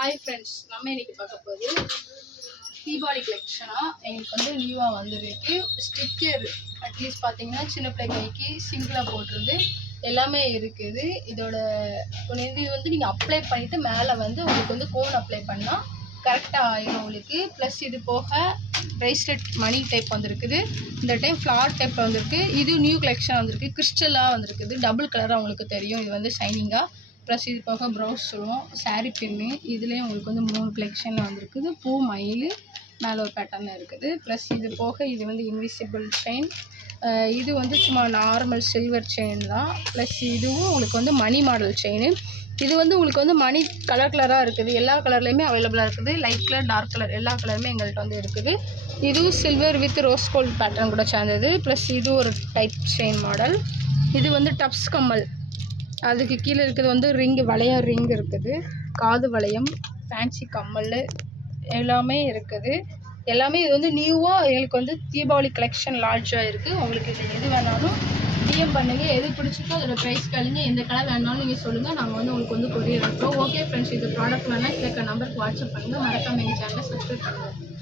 Hi friends, நம்ம இன்னைக்கு பார்க்க போகுது தீபாவளி கலெக்ஷனாக எங்களுக்கு வந்து நியூவாக வந்துருக்கு. ஸ்டிக்கர் அட்லீஸ்ட் பார்த்தீங்கன்னா சின்ன பிள்ளை கைக்கு சிங்கிளாக போட்டுருது எல்லாமே இருக்குது. இதோட இது வந்து நீங்கள் அப்ளை பண்ணிவிட்டு மேலே வந்து உங்களுக்கு வந்து கோன் அப்ளை பண்ணால் கரெக்டாக ஆயிரும் உங்களுக்கு. ப்ளஸ் இது போக ப்ரேஸ்லெட் மணி டைப் வந்திருக்குது. இந்த டைம் ஃப்ளார் டைப்பில் வந்திருக்கு. இது நியூ கலெக்ஷன் வந்திருக்கு. கிறிஸ்டலாக வந்திருக்குது. டபுள் கலராக உங்களுக்கு தெரியும். இது வந்து ஷைனிங்காக. ப்ளஸ் இது போக ப்ரௌஸ் சொல்லுவோம், சாரீ பின்னு. இதுலேயும் உங்களுக்கு வந்து 3 கலெக்ஷனில் வந்திருக்குது. பூ மயில் மேலே ஒரு பேட்டர்னில் இருக்குது. ப்ளஸ் இது போக இது வந்து இன்விசிபிள் செயின். இது வந்து சும்மா நார்மல் சில்வர் செயின் தான். ப்ளஸ் இதுவும் உங்களுக்கு வந்து மணி மாடல் செயின். இது வந்து உங்களுக்கு வந்து மணி கலராக இருக்குது. எல்லா கலர்லேயுமே அவைலபிளாக இருக்குது. லைட் கலர், டார்க் கலர் எல்லா கலருமே எங்கள்கிட்ட வந்து இருக்குது. இதுவும் silver with rose gold pattern கூட சேர்ந்தது. ப்ளஸ் இது ஒரு டைப் செயின் மாடல். இது வந்து டப்ஸ் கம்மல். அதுக்கு கீழே இருக்கிறது வந்து வளையம் ரிங் இருக்குது. காது வளையம், ஃபேன்சி கம்மல் எல்லாமே இருக்குது. எல்லாமே இது வந்து நியூவாக எங்களுக்கு வந்து தீபாவளி கலெக்ஷன் லான்ச் ஆகிருக்கு. உங்களுக்கு இது எது வேணாலும் டிஎம் பண்ணுங்கள். எது பிடிச்சிருக்கோ அதோட ப்ரைஸ் கேளுங்க. எந்த கலர் வேணாலும் நீங்கள் சொல்லுங்கள். நாங்கள் வந்து உங்களுக்கு வந்து கொரியர் அனுப்புகிறோம். ஓகே ஃப்ரெண்ட்ஸ், இது ப்ராடக்ட் வேணால் கேட்க நம்பருக்கு வாட்ஸ்அப் பண்ணுங்கள். மறக்காமல் எங்கள் சேனலை சப்ஸ்கிரைப் பண்ணுங்கள்.